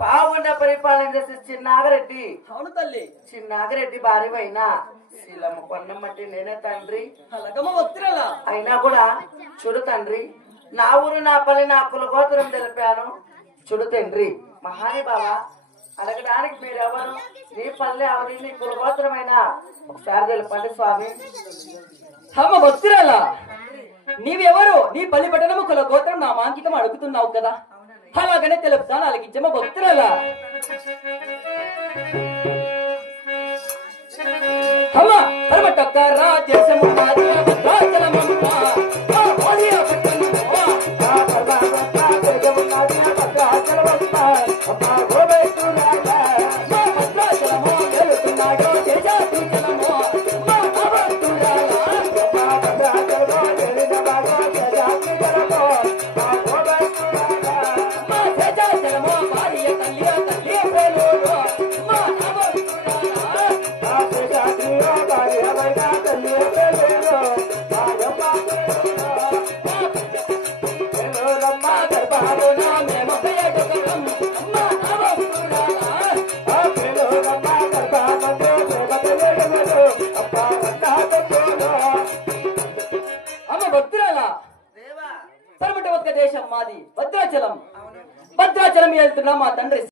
పావుగొండ పరిపాలన చేసే చిన్నాగరెడ్డి. అవును తల్లి, చిన్నాగరెడ్డి భార్యమైనా శీలమ్మ కొన్నమ్మటి నేనే తండ్రి. అయినా కూడా చూడు తండ్రి, నా ఊరు నా పల్లి నా కులగోత్రం తెలిపాను. చూడు తండ్రి మహాని బాబా, అడగడానికి మీరెవరు, నీ పల్లె అవని నీ కులగోత్రమైనా ఒకసారి తెలుపండి స్వామి. అమ్మ భక్తురాలా, నీవెవరు, నీ పల్లి పట్టణము కులగోత్రం నా మాంకితం అడుగుతున్నావు కదా, అలాగనే తెలుపుతాను. అలాగిచ్చమ్మ భక్తురాలా. అమ్మ పరమటొక్క రాజ్యము దేశం మాది భద్రాచలం. భద్రాచలం వెళ్తున్నా మా తండ్రి